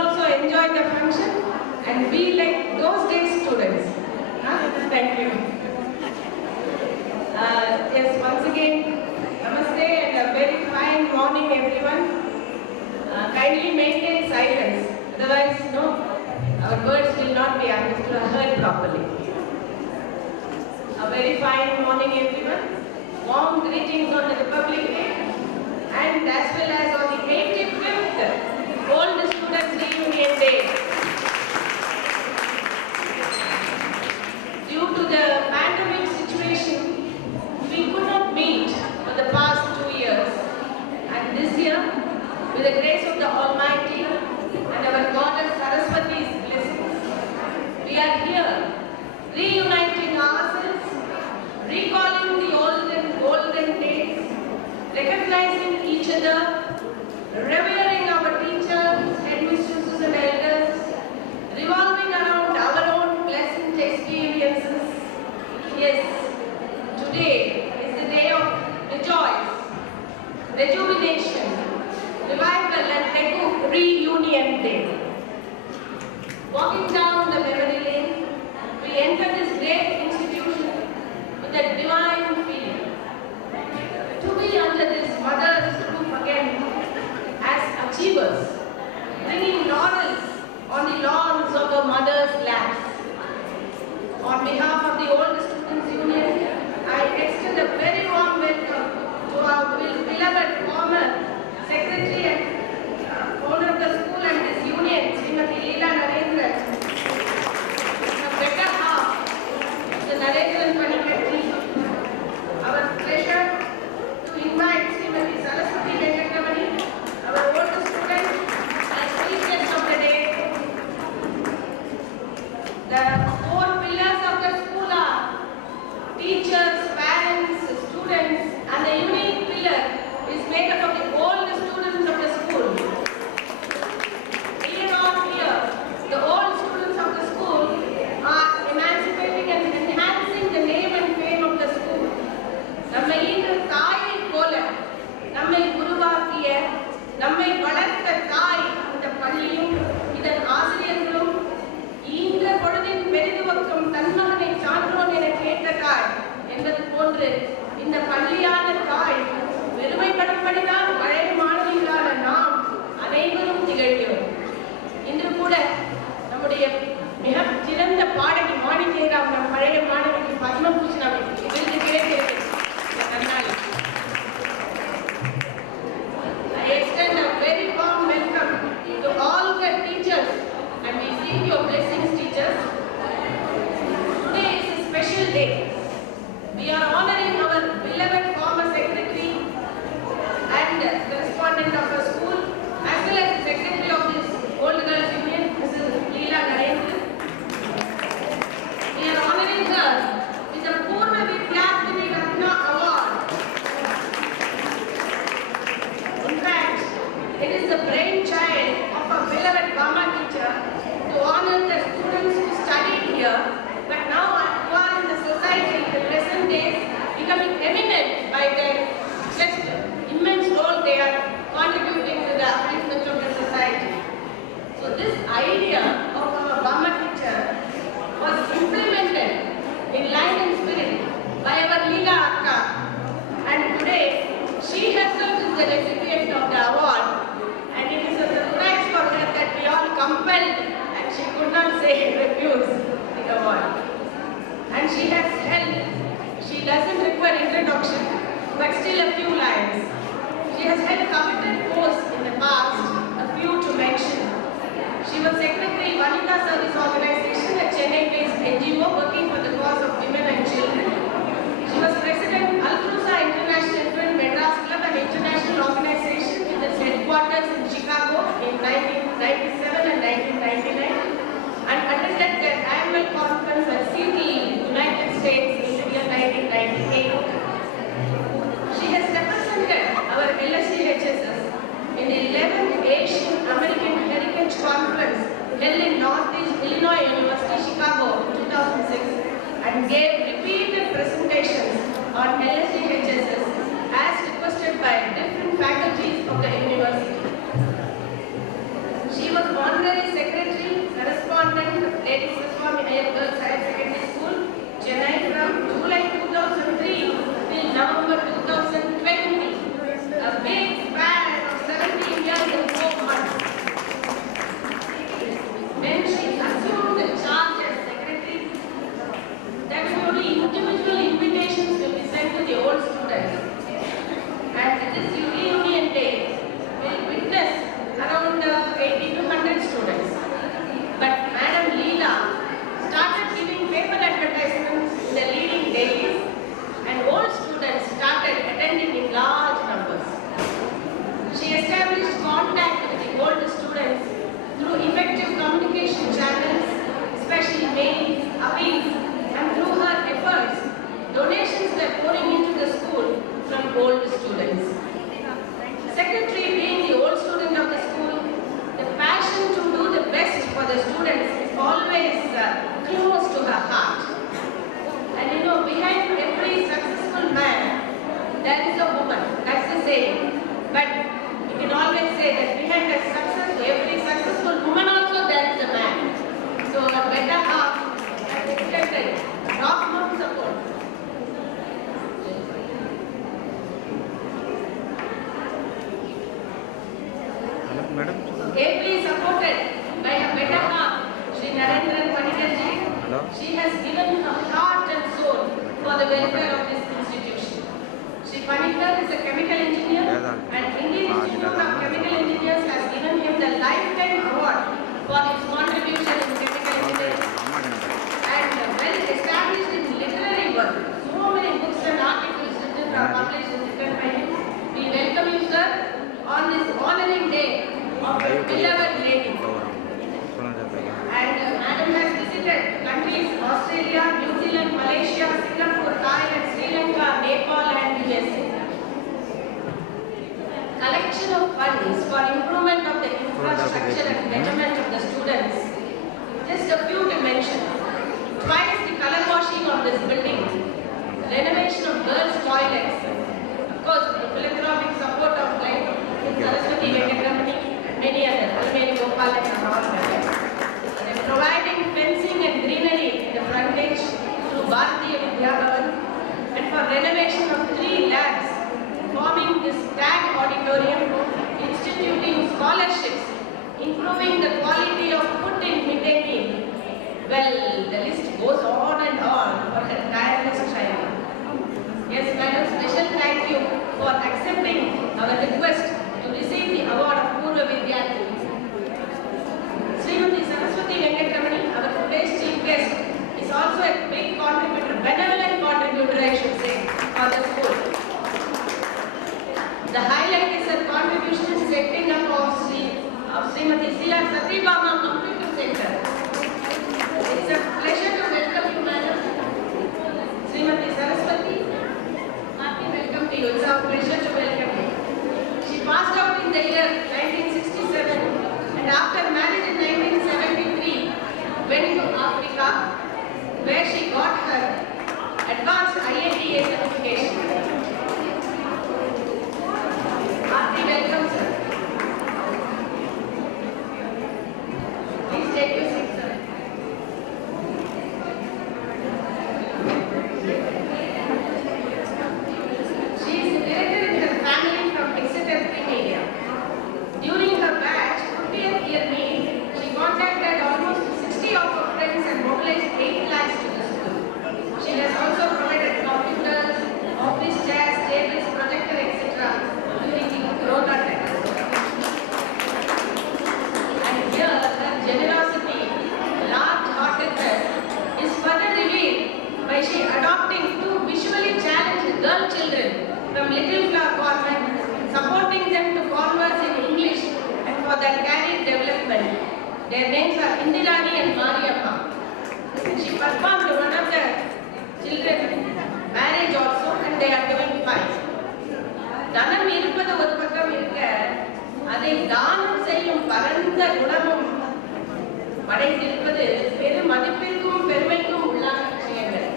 also enjoy the function and be like those days students. Thank you. Yes, once again, namaste and a very fine morning everyone. Kindly maintain silence, otherwise our words will not be understood or heard properly. A very fine morning everyone. Warm greetings on the Republic Day and as well as on the 85th Old Students Reunion Day. Due to the pandemic situation, we could not meet for the past 2 years, and this year, with the grace of the Almighty and our Goddess Saraswati's blessings, we are here, reuniting ourselves, recalling the golden days, recognizing each other, revering our teachers, headmistresses and elders, revolving around our own pleasant experiences. Yes, today is the day of rejoice, rejuvenation, revival and reunion day. Walking down the memory lane, we enter this great institution with a divine feeling. To be under this mother's roof again as achievers, bringing laurels on the lawns of our mother's laps. On behalf of the Old Students Union, I extend a very warm welcome to our beloved former Secretary and owner of the school and this union, Srimati Leela Narendran, a better half of the Narendran team. Our pleasure to invite Srimati Saraswati, our oldest student, as chief guest of the day. The four pillars of the school are teachers, parents, students, and the unique pillar is made up of the old students of the school. Here, the old students of the school are emancipating and enhancing the name and fame of the school. நம்மை ஈன்ற தாயை போல நம்மை உருவாக்கிய நம்மை வளர்த்த தாய் இந்த பள்ளியும் இதன் ஆசிரியர்களும் ஈன்ற பொழுதின் பெரிதுவக்கம் தன்மகனை சான்றோன் என கேட்ட தாய் என்பது போன்று இந்த பள்ளியான தாய் பெருமைப்படும்படிதான் பழைய மாணவிகளான நாம் அனைவரும் திகழ்கிறோம். இன்று கூட நம்முடைய மிக சிறந்த பாடகி மாணி ஜெயராம் நம் பழைய மாணவிக்கு பத்மபூஷன் விருது கிடைத்திருக்கிறது. I extend a very warm welcome to all the teachers and we seek your blessings, teachers. Today is a special day. We are honoring our beloved former secretary and correspondent of our school as well as the secretary of this Old Girls Union, Mrs. Leela Narendran. We are honoring her with the Purva Vidyarthini Ratna Award. In fact, it is the brainchild of our beloved Bama teacher to honor the students who studied here, but now who are in the society in the present days, becoming eminent by their just immense role they are contributing to the upliftment of the society. So this idea of our Bama teacher was implemented in line and spirit by our Leela Akka, and today she herself is the recipient of the award, and it is a surprise for her that we all compelled and she could not say refuse the award. And she has held, she doesn't require introduction, but still a few lines. She has held coveted posts in the past, a few to mention. She was Secretary Vanita Service Organization, a Chennai-based NGO working for the cause of women and children. She was President Altrusa International Twin Madras Club, an international organization with its headquarters in Chicago in 1997 and 1999, and attended their annual conference at Seattle, United States students. Secretary, being the old student of the school, the passion to do the best for the students is always close to her heart. And you know, behind every successful man, there is a woman. That's the saying. But you can always say that behind every successful woman also there is a man. So a better half has extended top-notch support. Madam, ably supported by her better half, Shri Narendran. She has given her heart and soul for the welfare of this institution. Shri Panikar is a chemical engineer, and Indian Institute of Chemical Engineers has given him the Lifetime Award for his contribution in chemical engineering and well established in literary work. So many books and articles written are published and written by him. We welcome you, sir, on this honoring day of the beloved lady. And Madam has visited countries Australia, New Zealand, Malaysia, Singapore, Thailand, Sri Lanka, Nepal and USA. Collection of funds for improvement of the infrastructure and betterment of the students. Just a few to mention. Twice the color washing of this building. Renovation of girls' toilets. Of course, the philanthropic support of like Saraswati Venkatramani and many others. Almeri Gopal and all others. Providing fencing and greenery in the frontage through Bharatiya Vidya Bhavan, and for renovation of 3 labs, forming this tag auditorium, instituting scholarships, improving the quality of food in midday meal. Well, the list goes on and on for her tireless striving. Yes, Madam, special thank you for accepting our request to receive the award of Purva Vidyarthi. Srimati Saraswati Venkatramani, our today's chief guest, is also a big contributor, benevolent contributor I should say, for the school. The highlight is her contribution in setting up of Srimati C.R. Satyabama Computer Center. It's a pleasure to welcome you, Madam. Srimati Saraswati, happy welcome to you. It's our pleasure to welcome you. She passed out in the year 1967. And after marriage in 1973, went to Africa, where she got her advanced IATA certification. Hearty welcome, sir. Please take your seat, sir. She is inherited in her family from Exeter, Premier. During her batch, 50th year meet, she contacted almost 60 of her friends and mobilized 8 lakhs to the school. She has also provided computers, office chairs, tables, projector, etc. during the Corona time. And here, her generosity, large-heartedness is further revealed by she adopting 2 visually challenged girl children from Little Flower Convent, supporting them to converse in English and for their career development. Their names are Indirani and Mariamma. And she performed one of the children marriage also, and they are doing fine. தனம் இருப்பது ஒரு பக்கம் இருக்க, அதை தானம் செய்யும் பரந்த குணமும் படைத்திருப்பது பெரும் மதிப்பிற்கும் பெருமைக்கும் உள்ளான விஷயங்கள்.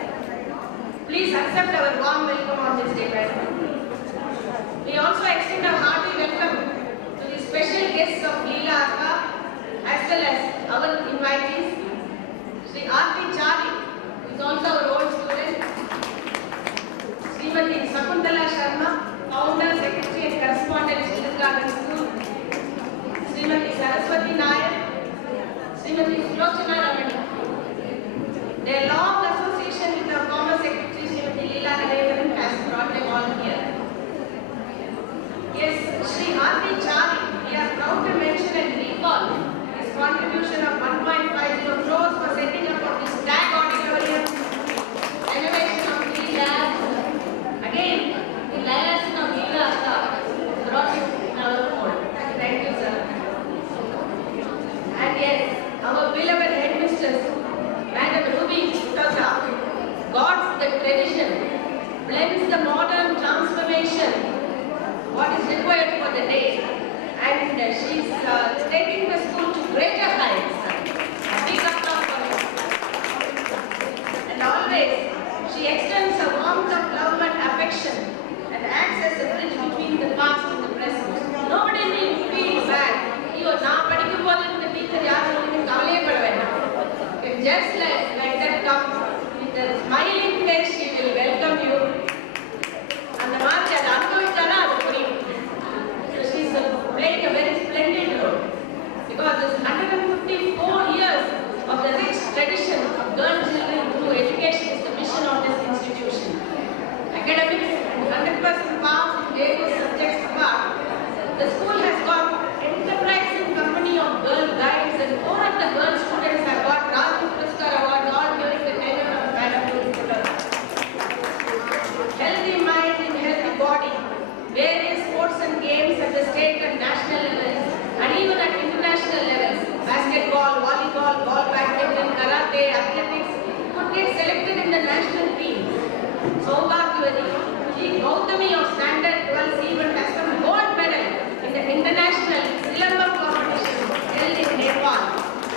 Please accept our warm welcome on this day, madam. We also extend a hearty welcome to the special guests of Leela as well as our invitees, Sri R.T. Charlie, who is also our old student, Srimati Sakuntala Sharma, founder, secretary and correspondent, Sri Lanka School, Srimati Saraswati Nair, Srimati Sulochana Ramani. Their long association with our former secretary, Srimati Leela has brought them all here. Yes, Sri R.T. Charlie, we are proud to mention and recall his contribution of 1.50 crores for setting up of this tag auditorium, renovation of 3 labs. Again, the liaison of Leela brought it in our fold. Thank you, sir. And yes, our beloved headmistress, Madam Ruby Utaka, God's the tradition, blends the modern transformation she's taking the school to greater heights. Big applause for her. And always, she extends a warmth of love and affection and acts as a bridge between the past and the present. Nobody needs to feel bad. நான் படிக்கும்போது இந்த டீச்சர் யாரும் கவலையே பட வேண்டாம். Just like that come with a smiling face, she will welcome you. அந்த மாதிரி அதை அனுபவிச்சாதான் அது புரியும். So she is playing a very splendid role because this 154 years of the rich tradition of girl children through education is the mission of this institution. Academics 100% pass in various subjects apart. The school has got enterprising company of girl guides and four of the girl students have got Rajya Puruskar Award all during the tenure of Madam-26. Healthy mind and healthy body. Various sports and games at the state and national levels and even at international levels. Basketball, volleyball, ball badminton, karate, athletics could get selected in the national teams. Saubhagyavati, Gautami of standard 12 even has some gold medal in the international Silambam competition held in Nepal.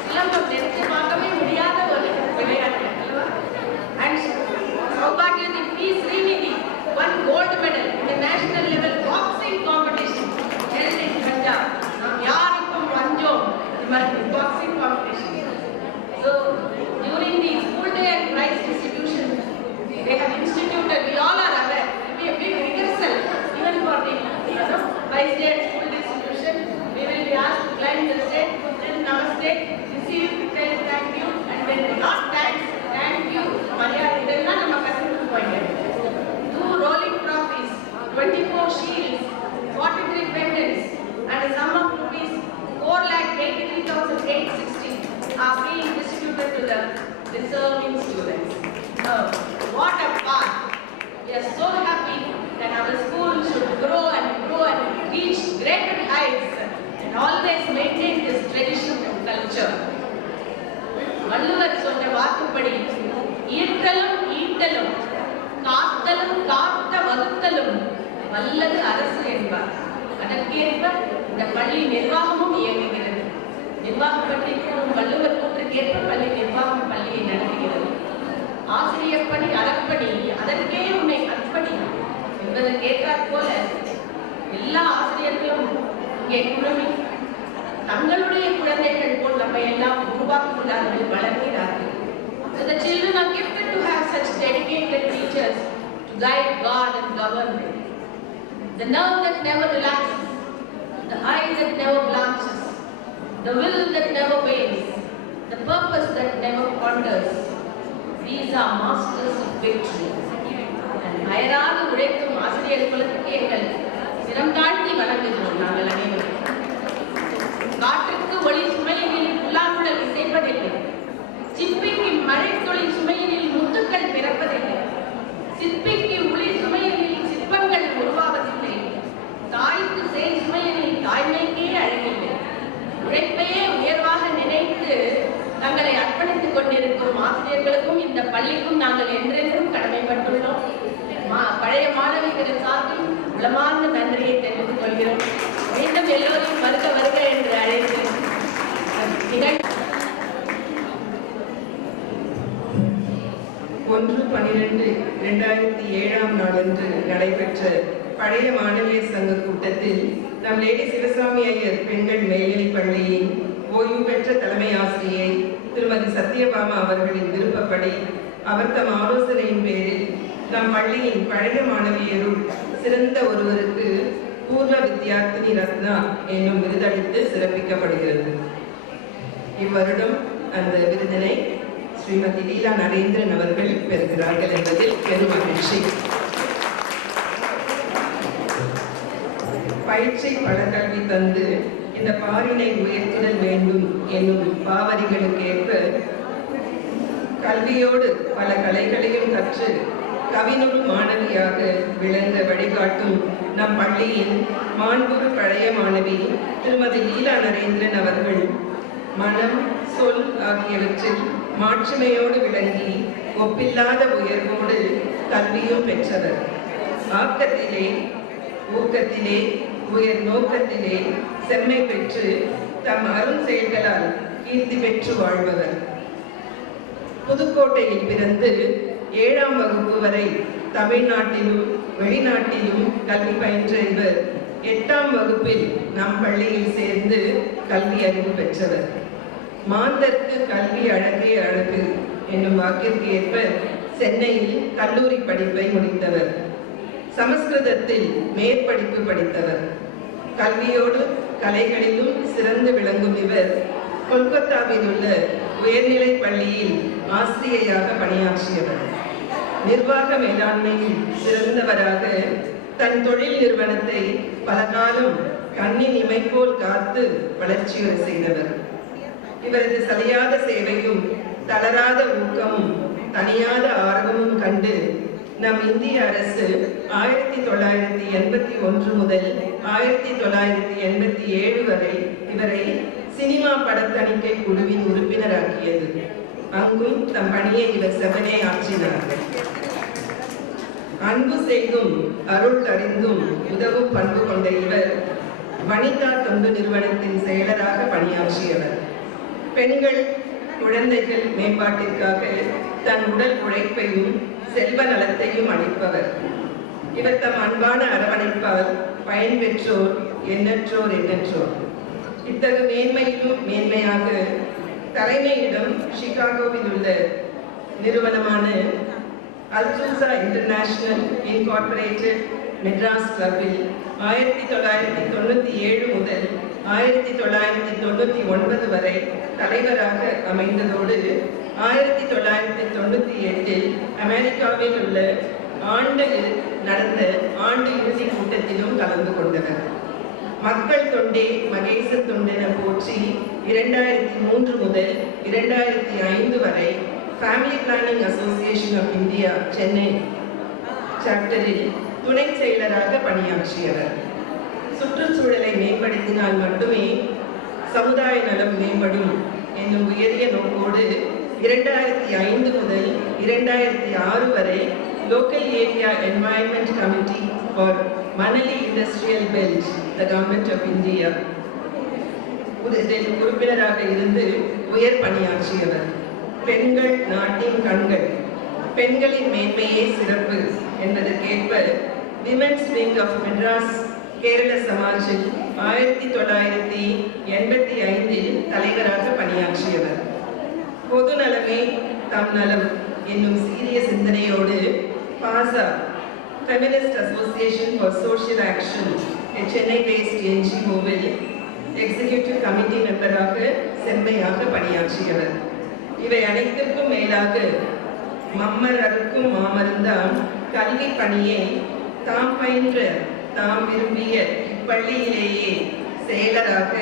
Silambam நெருங்கி பார்க்கவே முடியாத ஒரு விளையாட்டு. And Saubhagyavati P. Srinidhi won gold medal in the national level boxing competition held in Punjab. நாம் யாருக்கும் வஞ்சோம் boxing competition. So during the school day and prize distribution, they have instituted, we all are aware, it will be a big rehearsal even for the prize day and school distribution. We will be asked to climb the stage, then namaste, receive, tell thank you, and when not thanks, thank you, Maryada, இதெல்லாம் நம்ம கற்றுட்டு போயிட்டோம். 2 rolling trophies, 24 shields, 43 pendants, and a sum of rupees 4,83,860 are being distributed to the deserving students. What a path! We are so happy that our school should grow and reach greater heights and always maintain this tradition and culture. Valluvar சொன்ன வாக்குப்படி ஈர்த்தலும் ஈட்டலும் காத்தலும் காத்த வகுத்தலும் வல்லது அரசு என்பார். அதற்கேற்ப இந்த பள்ளி நிர்வாகமும் இயங்குகிறது. நிர்வாகம் பற்றி கூறும் வள்ளுவர் கூற்றுக்கேற்ப பள்ளி நிர்வாகம் பள்ளியை நடத்துகிறது. ஆசிரியர் பணி அறப்பணி, அதற்கே உன்னை அர்ப்பணி என்பதற்கு ஏற்றாற் போல எல்லா ஆசிரியர்களும் இங்கே குழுமி தங்களுடைய குழந்தைகள் போல் நம்மை எல்லாம் உருவாக்குகிறார்கள், வளர்க்கிறார்கள். So the children are gifted to have such dedicated teachers to guide, guard and govern them. The nerve that never relaxes, the eye that never blanches, the will that never wanes, the purpose that never wanders. These are masters of victory. And அயராது உழைக்கும் ஆசிரியர் குலத்துக்கு எங்கள் சிரம் தாழ்த்தி வணங்குகிறோம் நாங்கள் அனைவரும். காற்றுக்கு ஒளி சுமையினில் புல்லாங்குழல் இசைப்பதில்லை. சிற்பிக்கு மழைத்துளி சுமையினில் முத்துக்கள் பிறப்பதில்லை. சிற்பிக்கு ஒளி சுமையினில் சிற்பங்கள் உருவாவதில்லை. தாய்க்கு செய் சுமையினில் தாய்மைக்கே அழகில்லை. உழைப்பையே உயர்வாக நினைத்து தங்களை அர்ப்பணித்துக் கொண்டிருக்கும் ஆசிரியர்களுக்கும் இந்த பள்ளிக்கும் நாங்கள் என்றென்றும் கடமைப்பட்டுள்ளோம். பழைய மாணவிகளின் சார்பில் உளமார்ந்த நன்றியை தெரிவித்துக் கொள்கிறோம். மீண்டும் எல்லோரும் வருக வருக என்று அழைத்து 1/12/2007 நாளன்று நடைபெற்ற பழைய மாணவியர் சங்க கூட்டத்தில் நம் லேடி சிவசாமி ஐயர் பெண்கள் மேல்நிலைப் பள்ளியின் ஓய்வு பெற்ற தலைமை ஆசிரியை திருமதி சத்யபாமா அவர்களின் விருப்பப்படி அவர் தம் ஆலோசனையின் பேரில் நம் பள்ளியின் பழைய மாணவியருள் சிறந்த ஒருவருக்கு பூர்வ வித்யார்த்தினி ரத்னா என்னும் விருதளித்து சிறப்பிக்கப்படுகிறது. இவ்வருடம் அந்த விருதினை ஸ்ரீமதி லீலா நரேந்திரன் அவர்கள் பெறுகிறார்கள் என்பதில் பெருமகிழ்ச்சி. பயிற்சி பழக்கல்வி தந்து இந்த பாரினை உயர்த்துதல் வேண்டும் என்னும் பாவரிகளுக்கு ஏற்ப கல்வியோடு பல கலைகளையும் கற்று கவினுறு மாணவியாக விளங்க வழிகாட்டும் நம் பள்ளியின் மாண்புறு பழைய மாணவி திருமதி லீலா நரேந்திரன் அவர்கள் மனம், சொல் ஆகியவற்றில் மாட்சிமையோடு விளங்கி ஒப்பில்லாத உயர்வோடு கல்வியும் பெற்றவர். ஆக்கத்திலே ஊக்கத்திலே உயர் நோக்கத்திலே செம்மை பெற்று தம் அரும் செயல்களால் கீர்த்தி பெற்று வாழ்பவர். புதுக்கோட்டையில் பிறந்து 7ஆம் வகுப்பு வரை தமிழ்நாட்டிலும் வெளிநாட்டிலும் கல்வி பயின்ற இவர் 8ஆம் வகுப்பில் நம் பள்ளியில் சேர்ந்து கல்வி அறிவு பெற்றவர். மாந்தர்க்கு கல்வி அழகே அழகு என்னும் வாக்கிற்கு ஏற்ப சென்னையில் கல்லூரி படிப்பை முடித்தவர். சமஸ்கிருதத்தில் மேற்படிப்பு படித்தவர். கல்வியோடு கலைகளிலும் சிறந்து விளங்கும் இவர் கொல்கத்தாவில் உள்ள உயர்நிலை பள்ளியில் ஆசிரியையாக பணியாற்றியவர். நிர்வாக மேலாண்மையில் சிறந்தவராக தன் தொழில் நிறுவனத்தை பல காலம் கண்ணின் இமைப்போல் காத்து வளர்ச்சியுற செய்தவர். இவரது சலியாத சேவையும் தளராத ஊக்கமும் தனியாத ஆர்வமும் கண்டு நம் இந்திய அரசு 1981 முதல் 1987 வரை இவரை சினிமா படத்தணிக்கை குழுவின் உறுப்பினராக்கியது. அங்கும் தம் பணியை இவர் செவனே ஆற்றினார். அன்பு செய்தும் அருள் அறிந்தும் உதவும் பண்பு கொண்ட இவர் வனிதா தொண்டு நிறுவனத்தின் செயலராக பணியாற்றியவர். பெண்கள் குழந்தைகள் மேம்பாட்டிற்காக தன் உடல் உழைப்பையும் செல்வ நலத்தையும் அளிப்பவர். இவர் தம் அன்பான அரவணைப்பால் பயன்பெற்றோர் எண்ணற்றோர். இத்தகு மேன்மையிலும் மேன்மையாக தலைமையிடம் சிகாகோவில் உள்ள நிறுவனமான அல்சூசா இன்டர்நேஷனல் இன்கார்பரேட்டட் மெட்ராஸ் கிளப்பில் 1997 முதல் 1999 வரை தலைவராக அமைந்ததோடு 1998 அமெரிக்காவில் உள்ள நடந்த ஆண்டு இறுதி கூட்டத்திலும் கலந்து கொண்டனர். மக்கள் தொண்டே மகேச தொண்டென போற்றி 2003 முதல் 2005 வரை family planning association of India Chennai சாப்டரில் துணை செயலராக பணியாற்றியவர். சுற்றுச்சூழலை மேம்படுத்தினால் மட்டுமே சமுதாய நலம் மேம்படும் என்னும் உயரிய நோக்கோடு 2005 முதல் 2006 வரை local area environment committee for Manali industrial belt the government of India உறுப்பினராக இருந்து உயர் பணியாற்றியவர். பெண்கள் நாட்டின் கண்கள், பெண்களின் மேன்மையே சிறப்பு என்பதற்கேற்ப women's wing of Madras Kerala சமாஜில் 1985 தலைவராக பணியாற்றியவர். பொது நலமே தம் நலம் என்னும் சீரிய சிந்தனையோடு பாசா feminist association for social action Chennai based NGOவில் எக்ஸிகியூட்டிவ் கமிட்டி மெம்பராக செம்மையாக பணியாற்றியவர். இவை அனைத்திற்கும் மேலாக மம்மர் அறுக்கும் மாமருந்தான் கல்வி பணியை தாம் பயின்ற தாம் விரும்பிய இப்பள்ளியிலேயே செயலராக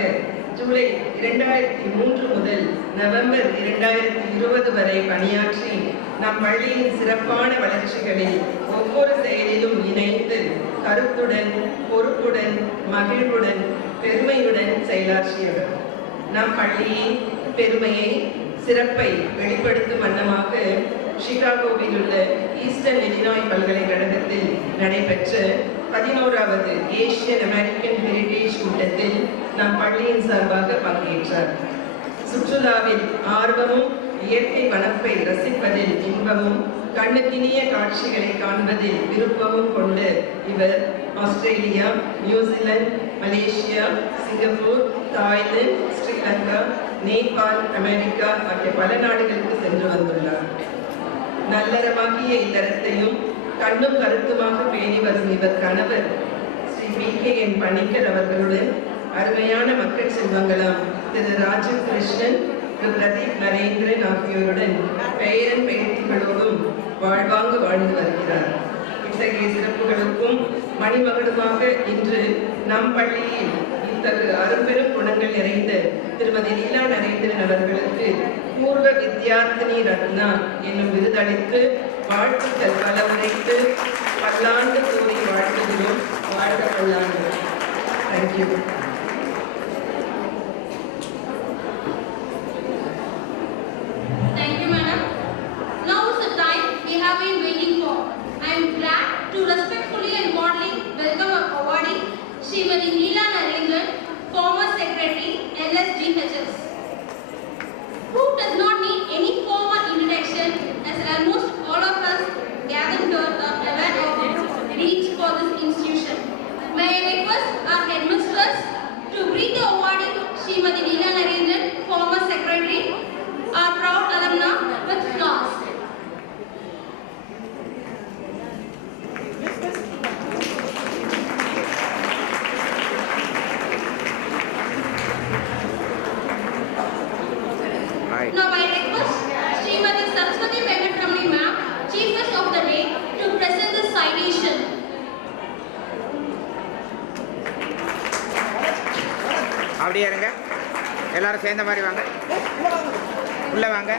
ஜூலை 2003 முதல் நவம்பர் 2020 வரை பணியாற்றி நம் பள்ளியின் சிறப்பான வளர்ச்சிகளில் ஒவ்வொரு செயலிலும் இணைந்து கருத்துடன் பொறுப்புடன் மகிழ்வுடன் பெருமையுடன் செயலாற்றியவர். நம் பள்ளியின் பெருமையை சிறப்பை வெளிப்படுத்தும் வண்ணமாக சிகாகோவில் உள்ள ஈஸ்டர்ன் இலினாய் பல்கலைக்கழகத்தில் நடைபெற்ற 11வது ஏசியன் அமெரிக்கன் ஹெரிடேஜ் கூட்டத்தில் நம் பள்ளியின் சார்பாக பங்கேற்றார். சுற்றுலாவில் ஆர்வமும் இயற்கை வனப்பை ரசிப்பதில் இன்பமும் கண்ணுக்கினிய காட்சிகளை காண்பதில் விருப்பமும் கொண்டு இவர் Australia, New Zealand, Malaysia, Singapore, Thailand, Sri Lanka, Nepal, அமெரிக்கா ஆகிய பல நாடுகளுக்கு சென்று வந்துள்ளார். நல்லறமாகிய இல்லறத்தையும் கண்ணும் கருத்துமாக பேணி வரும் இவர் கணவர் ஸ்ரீ PKN பணிக்கர் அவர்களுடன் அருமையான மக்கள் செல்வங்களாம் திரு ராஜீவ் கிருஷ்ணன், திரு பிரதீப் நரேந்திரன் ஆகியோருடன் பெயரன் பேத்திகளோடும் வாழ்வாங்கு வாழ்ந்து வருகிறார். இத்தகைய சிறப்புகளுக்கும் மணிமகனுமாக இன்று நம் பள்ளியில் இத்தகைய அரும்பெரும் குணங்கள் நிறைந்த திருமதி லீலா நரேந்திரன் அவர்களுக்கு பூர்வ வித்யார்த்தினி ரத்னா என்னும் விருதளித்து வாழ்த்துக்கள் பல உரைத்து பல்லாண்டு கூறி வாழ்த்துகிறோம். வாழ்க பல்லாண்டு. Thank you. Thank you, madam. Now is the time we have been waiting for. I am glad to respectfully and warmly welcome our awardee Srimati Leela Narendran, former secretary, LSGHS. Who does not need any formal introduction, as almost all of us gathered here are aware of the reach for this institution. May I request our headmistress to greet the awardee, Srimati Leela Narendran, former secretary, our proud alumna, with flowers. Right. Now I request Srimati Saraswati Venkatramani ma'am, Chief Guest of the Day, to present the citation. அப்படியே இருங்க. எல்லாரும் சேர்ந்த மாதிரி வாங்க. உள்ள வாங்க.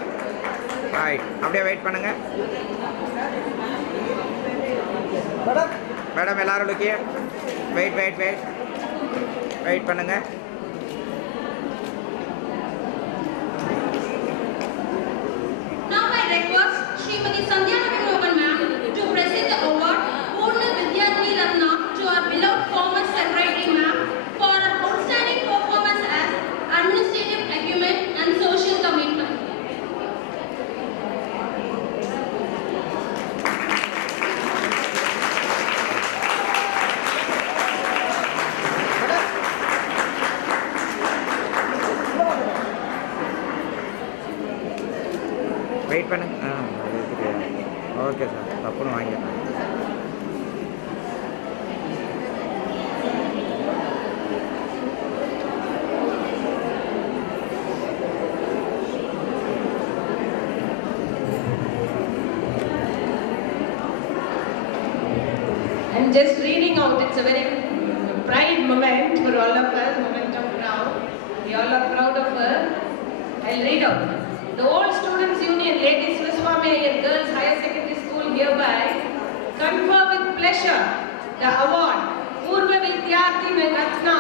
ரைட். அப்படியே வெயிட் பண்ணுங்க. மேடம் எல்லாரும் லுக்கிய. வெயிட் பண்ணுங்க. Now I request Srimati Sandhya Navinogan ma'am to present the award Purna Vidyarthi Ratna to our beloved former secretary ma'am for her outstanding performance as administrative acumen and social commitment. Wait பண்ணுங்க. Okay sir. தப்புன்னு வாங்கிடுறேன். I'm just reading out, it's a very pride moment for all of us, moment of proud. We all are proud of her. I'll read out. The Old Students Union Lady Sivaswami Iyer Girls Higher Secondary School hereby confer with pleasure the award Purva Vidyarthini Ratna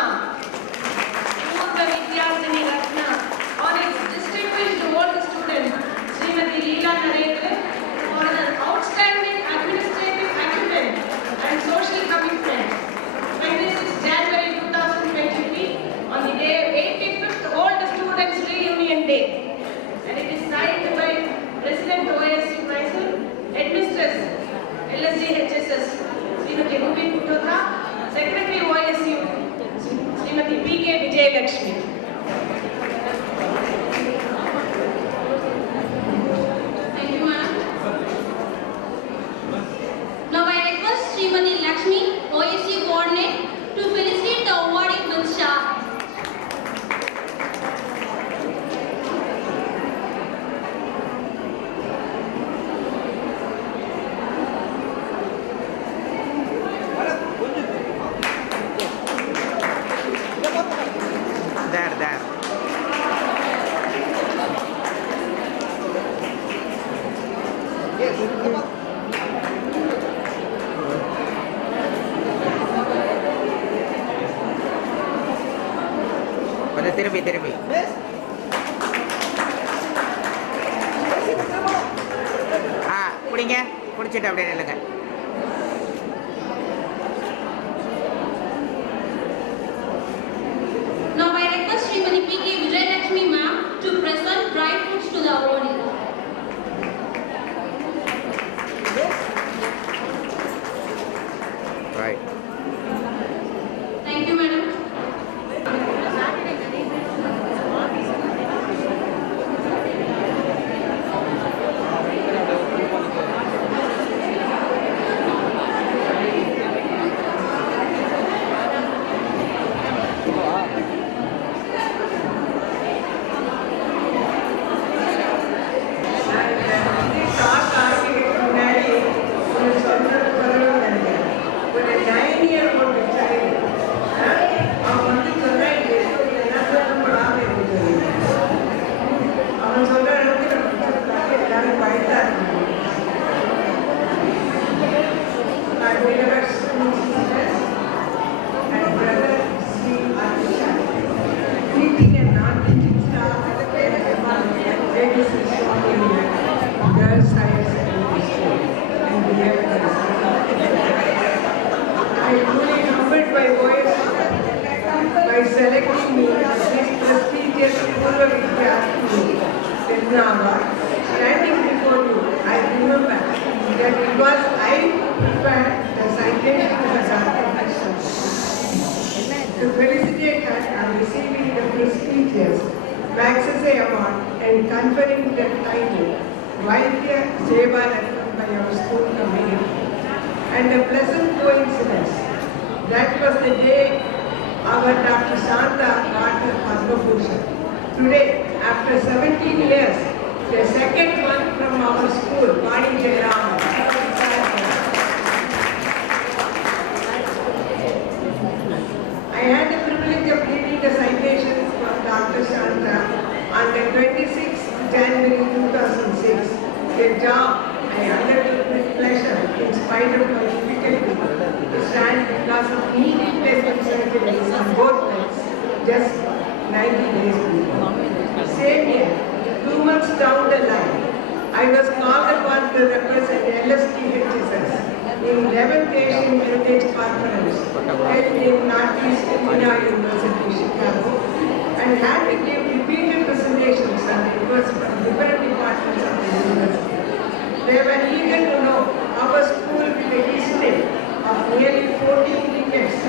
on its distinguished old student Srimati Leela Narendran for her outstanding administrative acumen and social commitment. 26 January 2023 on the day of 85th Old Students Reunion Day. And it is signed by President OSU myself, Headmistress LSGHSS Srimati Ruby Kutota, Secretary OSU Srimati PK Vijayalakshmi. Thank you, ma'am. Now I request Srimati Lakshmi, OSU coordinate, to felicitate the awardee with Shah. There. கொஞ்சம் திரும்பி பிடிங்க. பிடிச்சிட்டு அப்படியே நில்லுங்க. Now I request Srimati PK Vijayalakshmi ma'am to present dry fruits to the awardee. Right. Thank you, madam. Girls Higher Secondary School in the I truly humbled by voice to felicitate her on receiving the prestigious Maxese Award and conferring the title Vaidya Seva Ratnam by our school committee. And a pleasant coincidence, that was the day our Dr. Shanta got her Padma Bhushan. Today, after 17 years, the second one from our school, Vani Jairam. I had the privilege of reading the citations from Dr. Shanta on the 26th January 2006, a job I undertook with pleasure in spite of my difficulty to stand because of knee replacement surgeries on both legs just 90 days before. Same year, 2 months down the line, I was called upon to represent LSTHSS in 11th Asian Heritage Conference held in Northeast Indiana University, Chicago, and had to give repeated presentations on papers from different departments of the university. They were eager to know how a school with a history of nearly 14 decades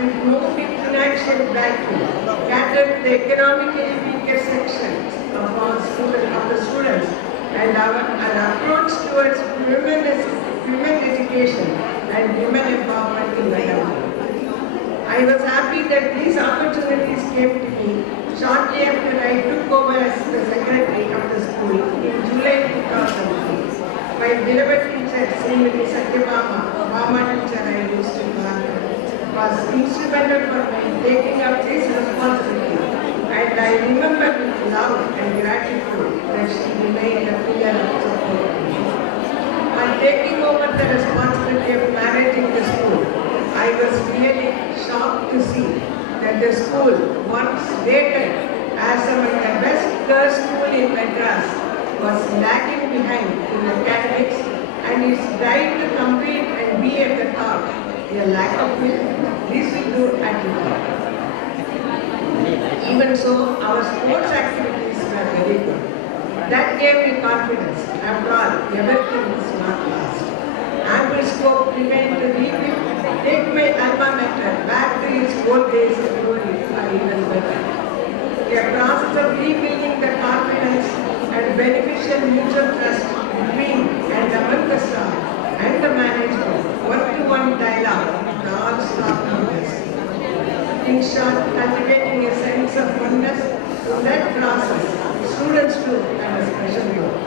with no big financial backing catered to the economically weaker sections of the students and our approach towards women education and women empowerment in the country. I was happy that these opportunities came to me shortly after I took over as the secretary of the school in July 2003. My beloved teacher, Srimati Satyabhama, Bhama teacher I used to call her, was instrumental for my taking up this responsibility, and I remember with love and gratitude that she remained a pillar of support. On taking over the responsibility of managing the school, I was really shocked to see that the school, once rated as among the best girls' school in Madras, was lagging behind in academics, and its drive to compete and be at the top, a lack of will, disregard attitude. Even so, our sports activities were very good. That gave me confidence. After all, everything is not lost. Ample scope remained to take my alma mater back to its old days of glory or even better. A process of rebuilding the confidence and beneficial mutual trust between and among the staff and the management, one-to-one dialogue, the all-staff members. In short, cultivating a sense of oneness in that process, students too had a special role.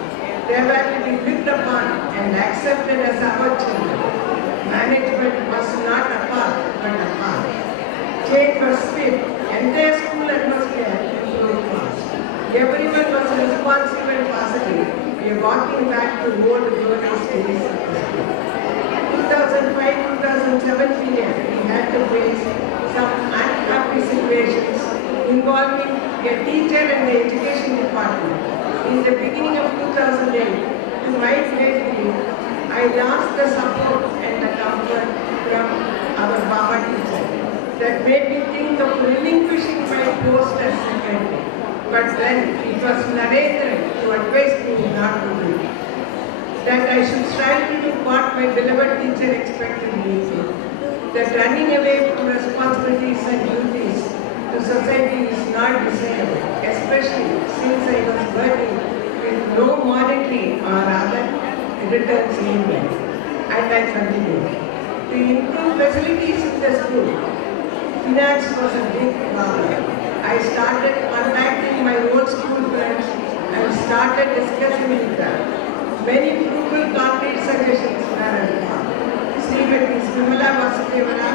They were to be looked upon and accepted as our children. Management was not apart, but apart. Change was swift, entire school atmosphere improved fast. Everyone was responsive and positive. We are walking back to old glorious days of the school. 2005-2007 period, we had to face some unhappy situations involving a teacher and the education department. In the beginning of 2008, to my great relief, I lost the support and the comfort from our Baba teacher. That made me think of relinquishing my post as secretary. But then it was Narendran who advised me not to do it. That I should strive to do what my beloved teacher expected me to. That running away from responsibilities and duties to society is not desirable, especially since I was working with no monetary or other returns anywhere. And I continued. To improve facilities in the school, finance was a big problem. I started contacting my old school friends and started discussing with them. Many fruitful concrete suggestions were adopted. Srimati Vimala Vasudevara,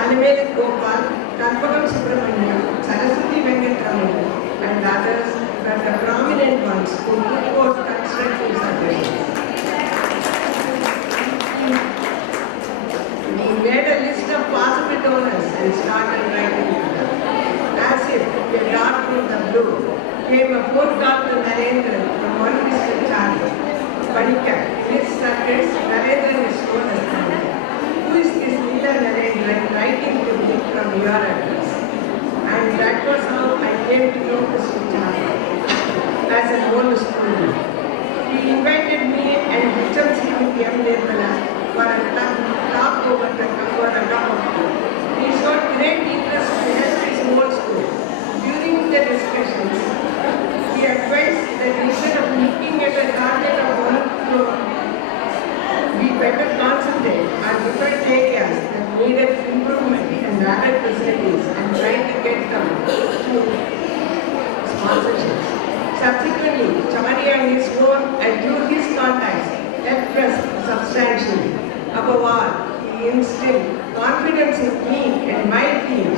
Alimeli Gopal, Kalpagam Subramaniam, Saraswati Venkatramani, and others were the prominent ones who put forth constructive suggestions. We made a list of possible donors and started writing to them. As if a dart from the blue, came a phone call to Narendran from one Mr. Charlie. Panika, this circuits, Narendran is known as Panika. Who is this Leela Narendran writing to me from your address? And that was how I came to know Mr. Charlie as an old student. He invited me and HMC with M. Nirmala for a talk over a cup of tea. He showed great interest standard facilities and trying to get them to sponsorships. Subsequently, Chamari and his own and through his contacts helped us substantially. Above all, he instilled confidence in me and my team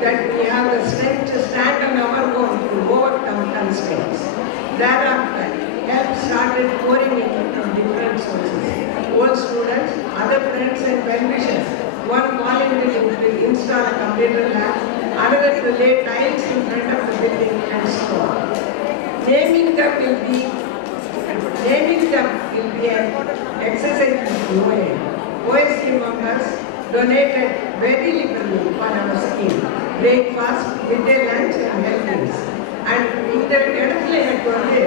that we have the strength to stand on our own to overcome constraints. Thereafter, help started pouring in from different sources. Old students, other friends and well-wishers. One volunteered to install a computer lab, another to lay tiles in front of the building and so on. Naming them will be an exercise of no end. OSC members donated very liberally for our scheme. Breakfast, midday lunch and helpings. And இந்த இடத்துல எனக்கு வந்து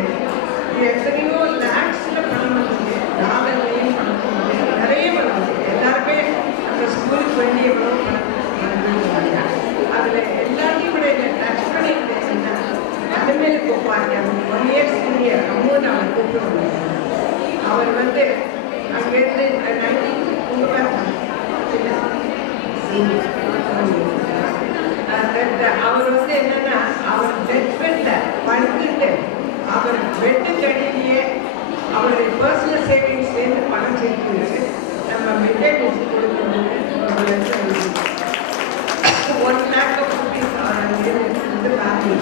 எத்தனையோ லேக்ஸில் பணம் வந்து டாலர்லையும் பணம் வந்து நிறைய வருது. எல்லாருமே அந்த ஸ்கூலுக்கு வேண்டிய எவ்வளோ பணம் வந்துருக்காங்க. அதில் எல்லாத்தையும் விட இதை டச் பண்ணியிருந்தேன்னா அனிமேல் கோப்பாங்க. 1 year senior அம்மூன் அவர் கூப்பிட்டு அவர் வந்து அங்கேருந்து 19 அவர் வந்து என்னன்னா அவர் பெட் பெட்ல படுத்துட்டு அவர் பெட்டு கடியிலேயே அவருடைய பர்சனல் சேவிங்ஸ்லேருந்து பணம் சேர்த்து வச்சு நம்ம மிட் டே மீல்ஸ் கொடுக்கணும். 1 lakh of rupees வந்து family.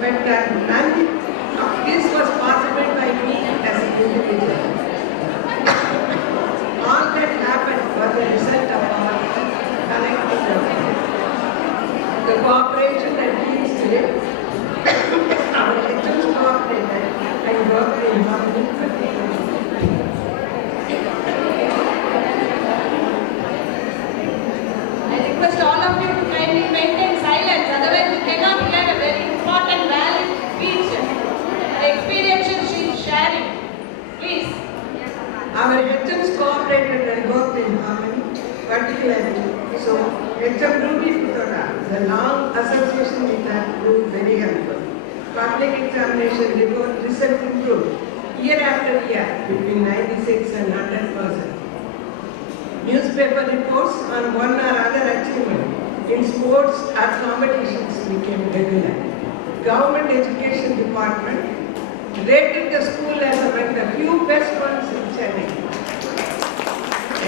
But none of this was possible by me as an individual. All that happened was the result of our collective effort. The cooperation that leads to it, our HMs cooperated and worked in harmony for the I request all of you to kindly maintain silence, otherwise we cannot hear a very important valid speech, experiential sharing. Please. Our HMs cooperated and worked in harmony, particularly so HM Ruby Putora, the long association with that proved very helpful. Public examination result improved year after year between 96 and 100%. Newspaper reports on one or other achievement in sports or competitions became regular. Government Education Department rated the school as among the few best ones in Chennai.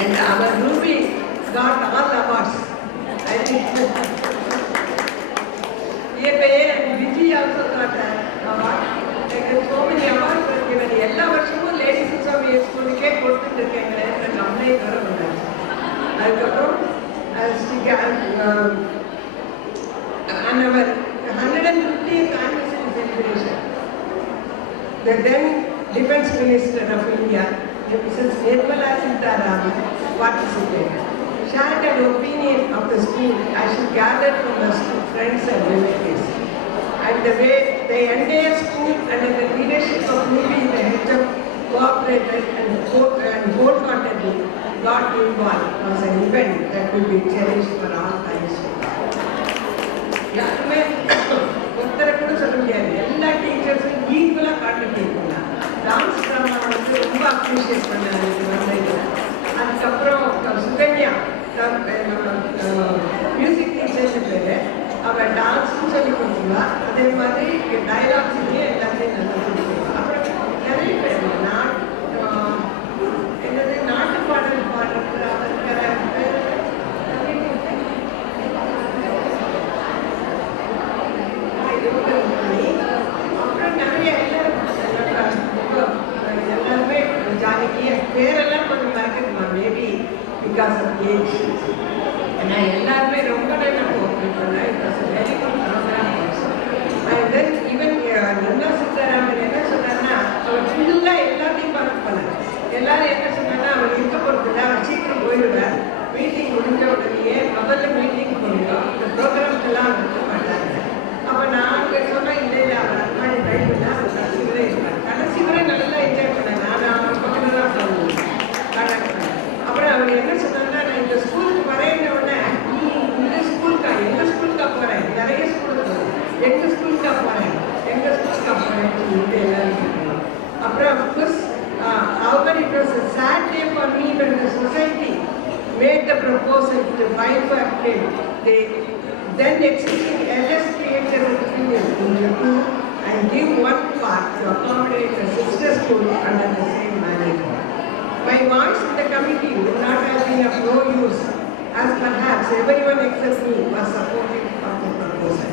And our Ruby got all awards. I think and Vijay also got an award. Like so many awards were given. எல்லா வருஷமும் லேடிஸ் சுவாமி ஸ்கூலுக்கே கொடுத்துட்டு இருக்காங்க. நம்மளே வர முடியாது. அதுக்கப்புறம் on our 150th anniversary celebration, the then Defense Minister of India, Mrs. Nirmala Sitharaman, participated. Shared an opinion of the school as she gathered from the school friends and relatives. And the way the entire school under the leadership of Ruby, the HM, cooperated and wholeheartedly got involved was an event that will be cherished for all times. யாருமே ஒருத்தரை கூட சொல்ல முடியாது. எல்லா டீச்சர்ஸும் ஈக்குவலாக காட்டுறீங்களா. Dance drama வந்து ரொம்ப அப்ரிஷியேட் பண்ணாங்க. அதுக்கப்புறம் சுகன்யா மியூசிக் டீச்சர்ஸ் பேர், அவள் டான்ஸும் சொல்லி கொடுத்துருவா. அதே மாதிரி டைலாக்ஸுமே எல்லாத்தையும் நல்லா கொடுத்துருவா. அப்புறம் நிறைய பேர் என்னது நாட்டு பாடல் பாடுறது அவருக்கு அப்புறம் நிறைய எல்லாருமே ஜானகி பேரெல்லாம் கொஞ்சம் மறக்குதுமா. Maybe because of age. ஏன்னா எல்லாருமே ரொம்ப நல்லா கோஆப்ரேட் பண்ணா. It was a very good program also. And then even Nirmala Sitharaman என்ன சொன்னாங்கன்னா அவர் ஃபுல்லாக எல்லாத்தையும் they then existing LS created a union in Japan and give one part to accommodate the sister school under the same management. My voice in the committee would not have been of no use, as perhaps everyone except me was supportive of the proposal.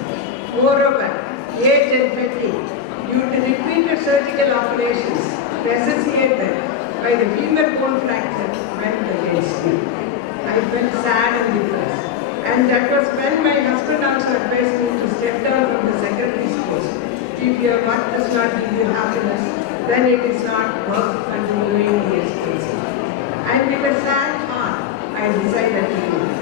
Moreover, age and fatigue, due to repeated surgical operations associated by the femur bone fracture, went against me. I felt sad and depressed. And that was when my husband also advised me to step down from the secretary's post. If your work does not give you happiness, then it is not worth continuing the expenses. And with a sad heart, I decided to do it.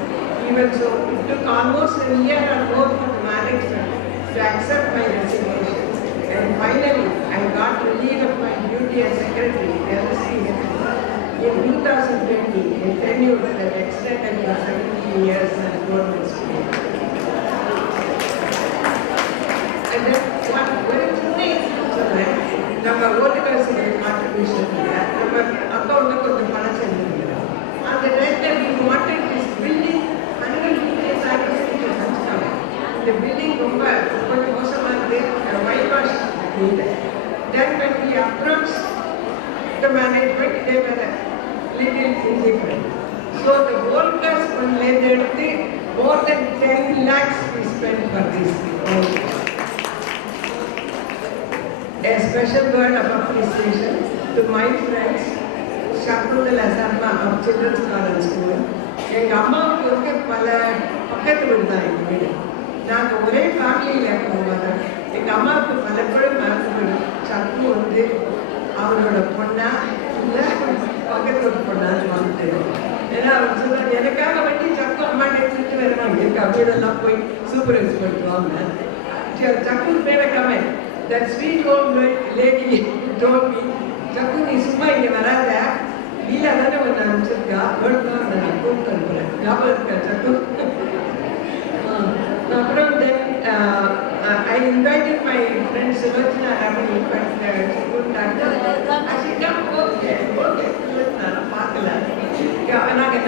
Even so, it took almost a year or more for the management to accept my resignation. And finally, I got relieved of my duty as secretary, LSC, in 2020, a tenure that extended for 17 years and government school. And then ஒரு சின்ன சொன்னேன், நம்ம ஓட்டுநர் கான்ட்ரிபியூஷன் நம்ம அக்கௌண்ட்ல கொஞ்சம் பணம் செஞ்சிருக்கிறோம். அந்த நேரத்தில் we wanted this building 100 years ஆகிட்டு வச்சுட்டாங்க. இந்த பில்டிங் ரொம்ப கொஞ்சம் மோசமாக இருக்கு, ஒயிட் வாஷ் இல்லை. Then when we approached the management, they were little indifferent. So the whole class one led more than 10 lakhs we spent for this. A special word of appreciation to my friends, Shakuntala Sarma of Children's College School. எங்கள் அம்மாவுக்கு வந்து பல பக்கத்து வீடு தான் எங்கள் வீடு. நாங்கள் ஒரே ஃபேமிலியில் இருக்கும்போது எங்கள் அம்மாவுக்கு பல பேர் மறந்து சக்கு வந்து அவரோட பொண்ணா இல்லை பக்கத்து ஒரு பொண்ணான்னு வந்துட்டு. ஏன்னா அவர் சொல்லுவாங்க, எனக்காக வண்டி சக்கு அம்மாட்ட எடுத்துட்டு வருவாங்க, எங்கள் வீடெல்லாம் போய் சூப்பர்வைஸ் பண்ணிக்குவாங்க. சக்கு பேரை comment. That sweet old lady told me, Chakku, நீ சும்மா இங்கே வராத, Leela தானே ஒன்று அனுப்பிச்சிருக்கா, அவளுக்கு தான் நான் கூப்பிட்டு அனுப்புகிறேன். ஞாபகம் இருக்கா Chakku? அப்புறம் then I invited my friend Sulochana Ramani, but she couldn't attend. She come, okay, நான் பார்க்கல. நாங்கள்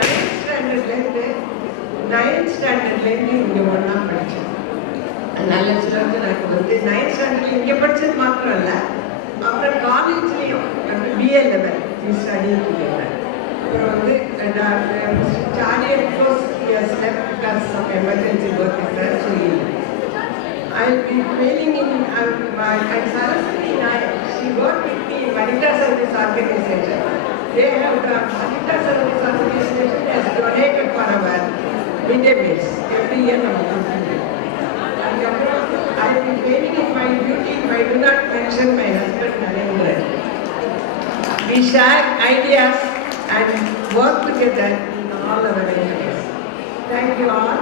9th standardலேருந்து இங்கே ஒன்றா படித்தோம். நல்ல சுலோச்சனாக்கு வந்து 9th ஸ்டாண்டர்ட் இங்கே படித்தது மாத்திரம் இல்லை, அப்புறம் காலேஜ்லேயும் BA level ஸ்டடி டுகெதர். அப்புறம் வந்து Charlie because he has left because of emergency work is there, so I'll be training in and Saraswati Nayak. She worked with me in Vanita Service Organization. They have the Vanita Service Organization has donated for our midday meals every year. I will be training in my duty if I do not mention my husband Narendran. We share ideas and work together in all our areas. Thank you all.